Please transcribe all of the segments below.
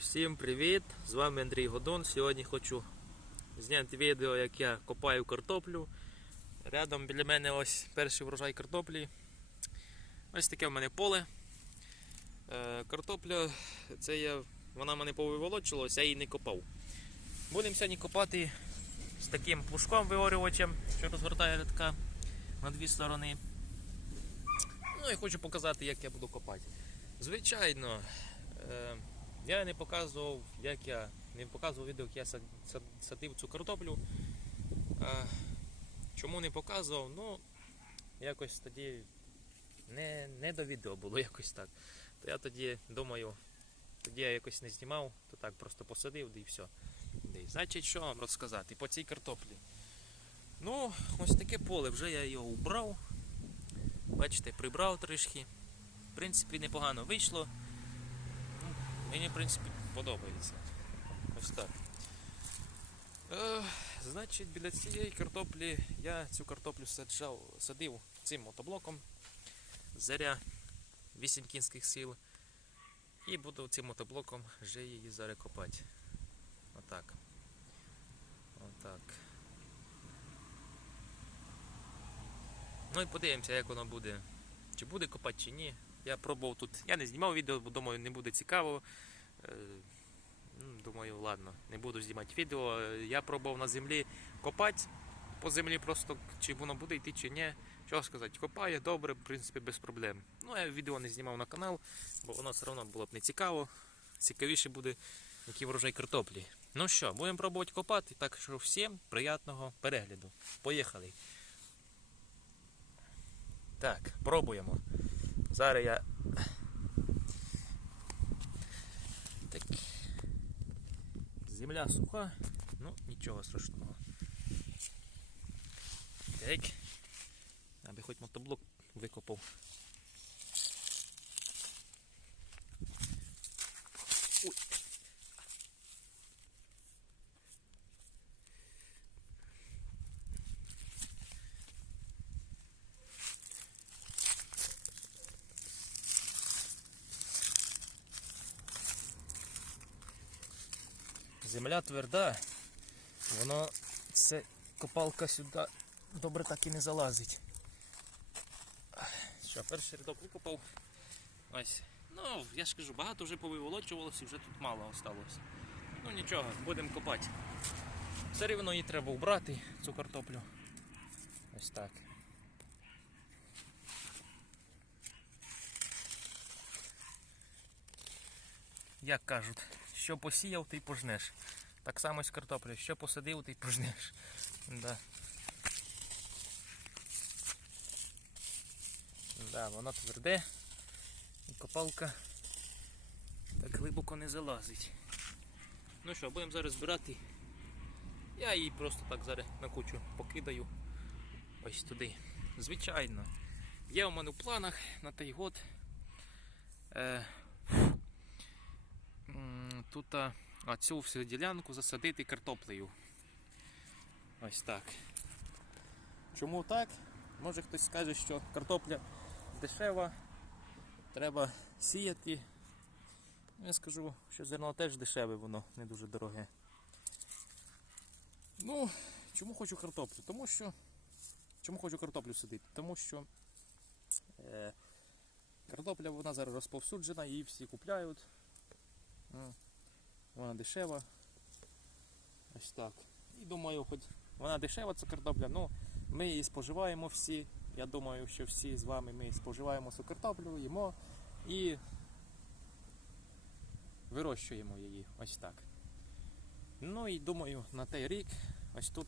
Всім привіт! З вами Андрій Годон. Сьогодні хочу зняти відео, як я копаю картоплю. Рядом біля мене ось перший врожай картоплі. Ось таке в мене поле. Е, Картопля, це я, вона мене повиволочилась, я її не копав. Будемо сьогодні копати з таким пушком виорювачем, що розгортає рядка на дві сторони. Ну і хочу показати, як я буду копати. Звичайно, е, я не показував, як я не показував відео, як я сад- сад- садив цю картоплю. А, чому не показував? Ну, якось тоді не, не до відео було якось так. То я тоді думаю, тоді я якось не знімав, то так просто посадив, да і все. Да й Значить, що вам розказати по цій картоплі? Ну, ось таке поле, вже я його убрав. Бачите, прибрав трішки. В принципі, непогано вийшло. Мені, в принципі, подобається. Ось так. Е, значить, біля цієї картоплі я цю картоплю саджав, садив цим мотоблоком. Заря 8 кінських сил. І буду цим мотоблоком вже її зараз копати. Отак. Отак. Ну і подивимося, як воно буде. Чи буде копати, чи ні. Я пробував тут. Я не знімав відео, бо думаю, не буде цікаво. Е, ну, Думаю, ладно, не буду знімати відео. Я пробував на землі копати. По землі просто чи воно буде йти, чи ні. Що сказати, копає добре, в принципі, без проблем. Ну, я відео не знімав на канал, бо воно все одно було б не цікаво. Цікавіше буде, який врожай картоплі. Ну що, будемо пробувати копати. Так що всім приятного перегляду. Поїхали. Так, пробуємо. Зараз я. Так. Земля суха, ну нічого страшного. Так. Аби хоч мотоблок викопав. Земля тверда, воно це копалка сюди добре так і не залазить. Що, перший рядок викопав. Ось. Ну, я ж кажу, багато вже повиволочувалося, вже тут мало осталось. Ну нічого, будемо копати. Все рівно її треба вбрати, цю картоплю. Ось так. Як кажуть, що посіяв, ти пожнеш. Так само з картоплею, що посадив, ти пожнеш. Да. Да, воно тверде, і копалка так глибоко не залазить. Ну що, будемо зараз збирати. Я її просто так зараз на кучу покидаю ось туди. Звичайно, є у мене в планах на той год. Е, тут цю всю ділянку засадити картоплею. Ось так. Чому так? Може хтось скаже, що картопля дешева, треба сіяти. Я скажу, що зерно теж дешеве, воно не дуже дороге. Ну, чому хочу картоплю? Тому що. Чому хочу картоплю садити? Тому що е, картопля вона зараз розповсюджена, її всі купляють. Вона дешева. Ось так. І думаю, хоч вона дешева, ця картопля, ну ми її споживаємо всі. Я думаю, що всі з вами ми споживаємо цю картоплю, їмо і вирощуємо її ось так. Ну і думаю, на той рік ось тут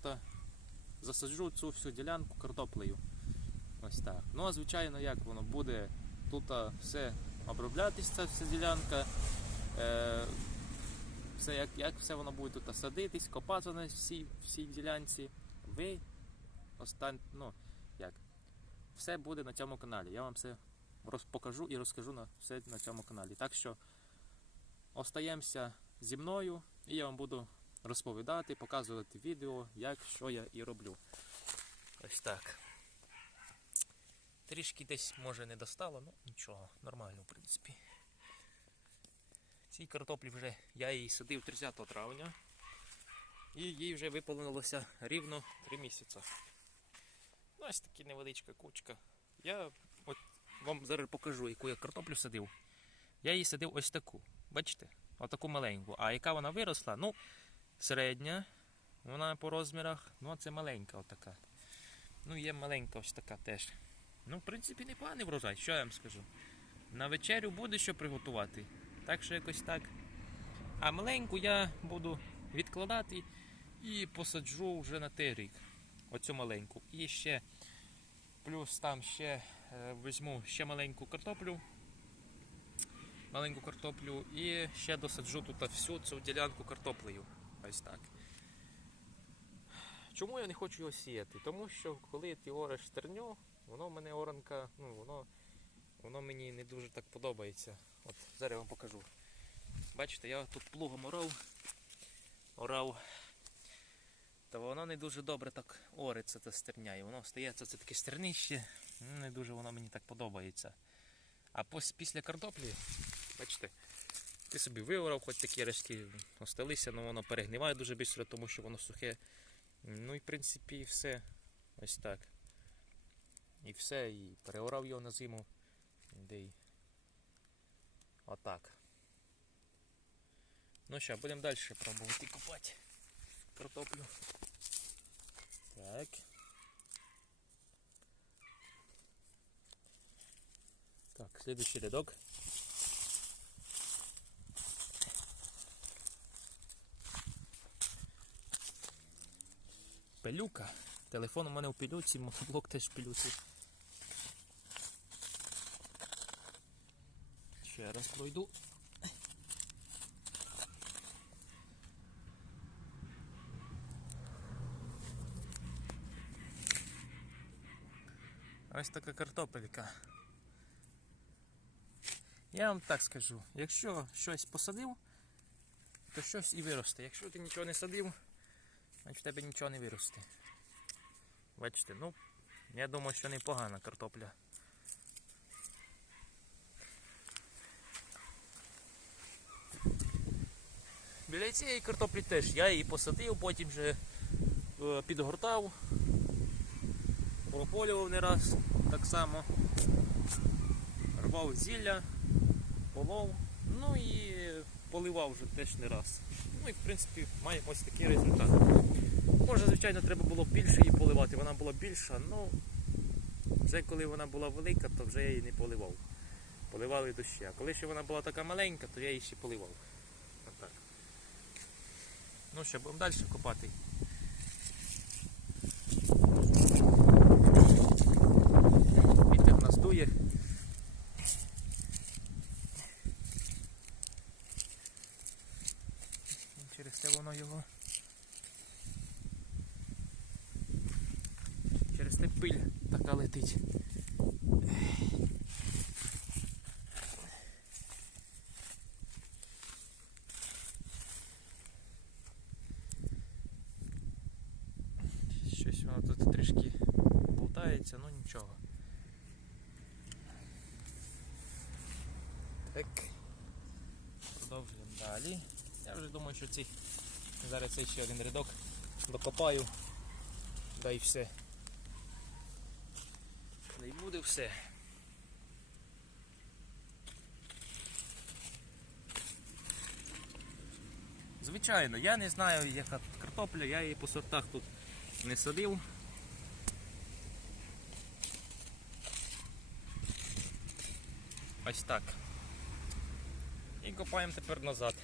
засаджу цю всю ділянку картоплею. Ось так. Ну а звичайно, як воно буде тут все оброблятися, ця вся ділянка. Е, все, як, як все воно буде тут садитись, копатися на всій, всій ділянці. Ви остан... ну, як? Все буде на цьому каналі. Я вам все покажу і розкажу на все на цьому каналі. Так що остаємося зі мною і я вам буду розповідати, показувати відео, як що я і роблю. Ось так. Трішки десь може не достало, ну нічого, нормально в принципі. Цій картоплі вже я її садив 30 травня. І їй вже виповнилося рівно 3 місяці. Ну, ось така невеличка кучка. Я от вам зараз покажу, яку я картоплю садив. Я її садив ось таку. Бачите? Отаку маленьку. А яка вона виросла? Ну, середня. Вона по розмірах. Ну, а це маленька отака. Ну, є маленька ось така теж. Ну, в принципі, непоганий врожай, що я вам скажу. На вечерю буде що приготувати. Так що якось так. А маленьку я буду відкладати і посаджу вже на той рік. Оцю маленьку. І ще плюс там ще е, візьму ще маленьку картоплю. Маленьку картоплю і ще досаджу тут всю цю ділянку картоплею. Ось так. Чому я не хочу його сіяти? Тому що коли ти ореш стерню, воно в мене оранка, ну воно, воно мені не дуже так подобається. От зараз я вам покажу. Бачите, я тут плугом орав, орав, та воно не дуже добре так ориться та стерня. І воно стається це таке стернище, ну, не дуже воно мені так подобається. А після картоплі, бачите, ти собі виорав, хоч такі рештки осталися, але воно перегниває дуже швидко, тому що воно сухе. Ну і в принципі і все. Ось так. І все, і переорав його на зиму. Де. Отак. Ну що, будемо далі пробувати купати картоплю. Так. Так, следующий рядок. Пилюка. Телефон у мене в пилюці, моноблок теж в пилюці. Ще раз пройду. Ось така картопелька. Я вам так скажу, якщо щось посадив, то щось і виросте. Якщо ти нічого не садив, значить в тебе нічого не виросте. Бачите, ну, я думаю, що непогана картопля. Біля цієї картоплі теж я її посадив, потім вже е, підгортав, прополював не раз так само, рвав зілля, полов, ну і поливав вже теж не раз. Ну і в принципі маємо ось такий результат. Може, звичайно, треба було більше її поливати, вона була більша, ну вже коли вона була велика, то вже я її не поливав. Поливали дощі. А коли ще вона була така маленька, то я її ще поливав. Ну що, будемо далі копати. Вітер нас дує. І Через те воно його. Через те пиль така летить. Щось воно тут трішки болтається, ну нічого. Так. Продовжуємо далі. Я вже думаю, що ці, зараз цей ще один рядок докопаю. Да і все. Да й буде все. Звичайно, я не знаю, яка тут картопля, я її по сортах тут не садив. Ось так. І копаємо тепер назад.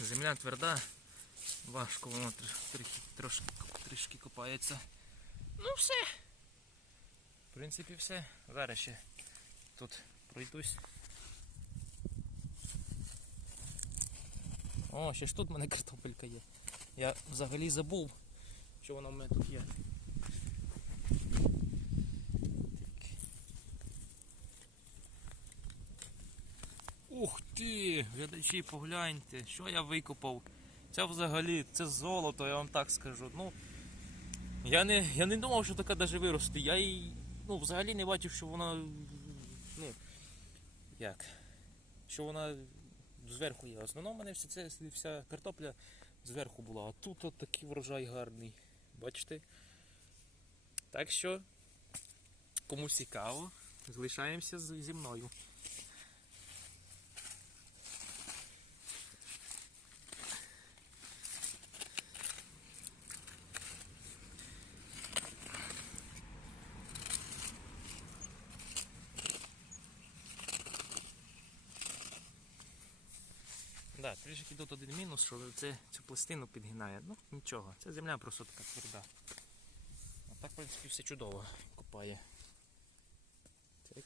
Земля тверда, важко воно трохи, трошки, кришки копаються. Ну все. В принципі, все. Зараз ще тут пройдусь. О, ще ж тут в мене картопелька є. Я взагалі забув, що вона в мене тут є. Ух ти, глядачі, погляньте, що я викопав. Це взагалі, це золото, я вам так скажу. Ну, я не, я не думав, що така даже виросте. Я її ну, взагалі не бачив, що вона. Ну, як? Що вона зверху є. В основному в мене вся, це, вся картопля зверху була, а тут от такий врожай гарний. Бачите? Так що, кому цікаво, залишаємося зі мною. Да, трішки тут один що це цю пластину підгинає. Ну нічого, це земля просто така тверда. А так, в принципі, все чудово копає. Так.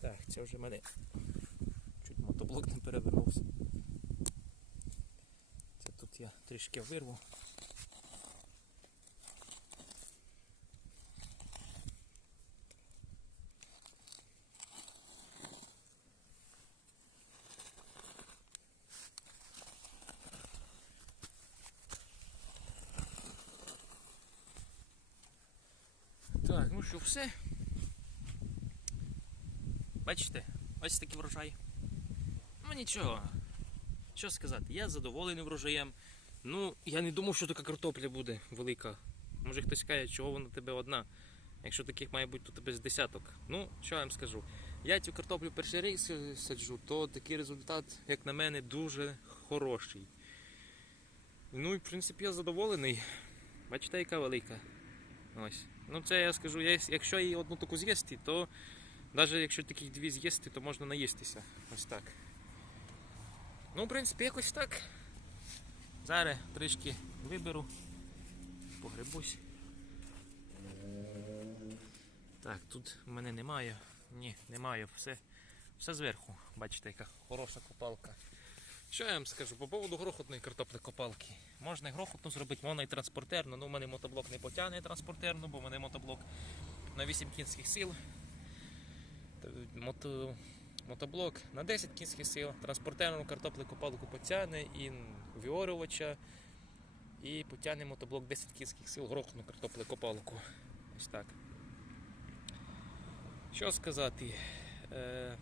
Так, це вже мене чуть мотоблок не перевернувся. Це тут я трішки вирву. Ну що, все. Бачите, ось такий врожай. Ну нічого. Що сказати, я задоволений врожаєм. Ну, я не думав, що така картопля буде велика. Може хтось каже, чого вона тебе одна. Якщо таких має бути, то тебе з десяток. Ну, що я вам скажу. Я цю картоплю перший рік саджу, то такий результат, як на мене, дуже хороший. Ну і в принципі я задоволений. Бачите, яка велика. Ось. Ну це я скажу, якщо її одну таку з'їсти, то навіть якщо таких дві з'їсти, то можна наїстися. Ось так. Ну, в принципі, якось так. Зараз трішки виберу, погребусь. Так, тут в мене немає. Ні, немає. Все, все зверху. Бачите, яка хороша копалка. Що я вам скажу по поводу грохотної картоплі копалки? Можна і грохотну зробити, можна і транспортерну. Ну, у мене мотоблок не потягне транспортерну, бо в мене мотоблок на 8 кінських сил. Мото... Мотоблок на 10 кінських сил, транспортерну картоплю копалку потягне і віорювача. І потягне мотоблок 10 кінських сил, грохотну картоплю копалку. Ось так. Що сказати? Е...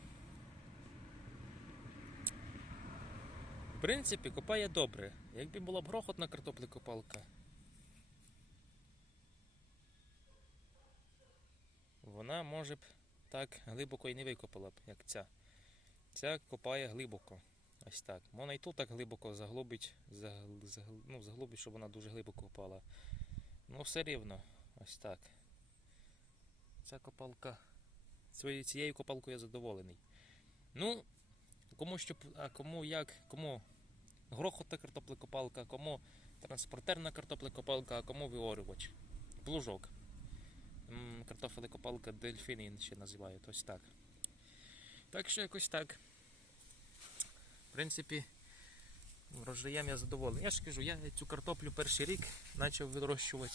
В принципі, копає добре. Якби була б грохотна картоплекопалка, вона може б так глибоко і не викопала б, як ця. Ця копає глибоко. Ось так. Можна і тут так глибоко заглубить, загл- загл- ну, заглубить, щоб вона дуже глибоко копала. Ну, все рівно. Ось так. Ця копалка. Цією копалкою я задоволений. Ну, Кому що, п- а кому як, кому грохота картоплекопалка, кому транспортерна картоплекопалка, а кому виорювач. Плужок. Картофелекопалка дельфін ще називають, ось так. Так що якось так. В принципі, врожаєм я задоволений. Я ж кажу, я цю картоплю перший рік почав вирощувати.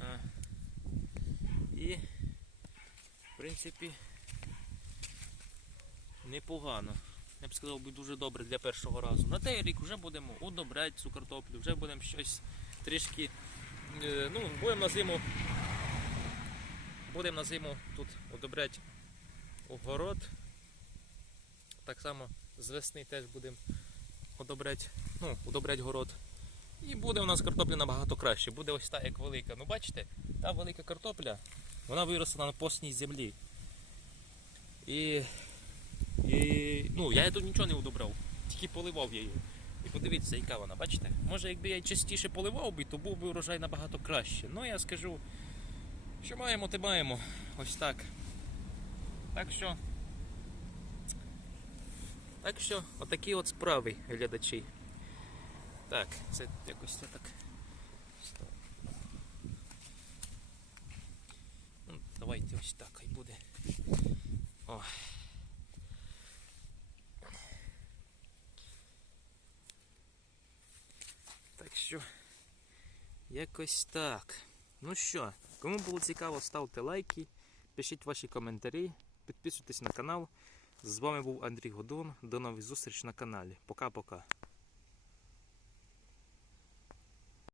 А, і, в принципі, непогано. Я б сказав, би дуже добре для першого разу. На той рік вже будемо удобряти цю картоплю, вже будемо щось трішки. е, Ну, будемо на зиму. Будемо на зиму тут удобряти огород. Так само з весни теж будемо удобряти, ну, удобряти город. І буде у нас картопля набагато краще. Буде ось та як велика. Ну бачите, та велика картопля, вона виросла на постній землі. І і ну, я тут нічого не удобрав, тільки поливав я її. І подивіться, яка вона, бачите? Може, якби я частіше поливав би, то був би урожай набагато краще. Ну я скажу, що маємо, те маємо. Ось так. Так що. Так що, отакі от справи, глядачі. Так, це якось це так. Ну, давайте ось так хай буде. О. Так що Якось так. Ну що, кому було цікаво, ставте лайки, пишіть ваші коментарі, підписуйтесь на канал. З вами був Андрій Годун. До нових зустріч на каналі. Пока-пока.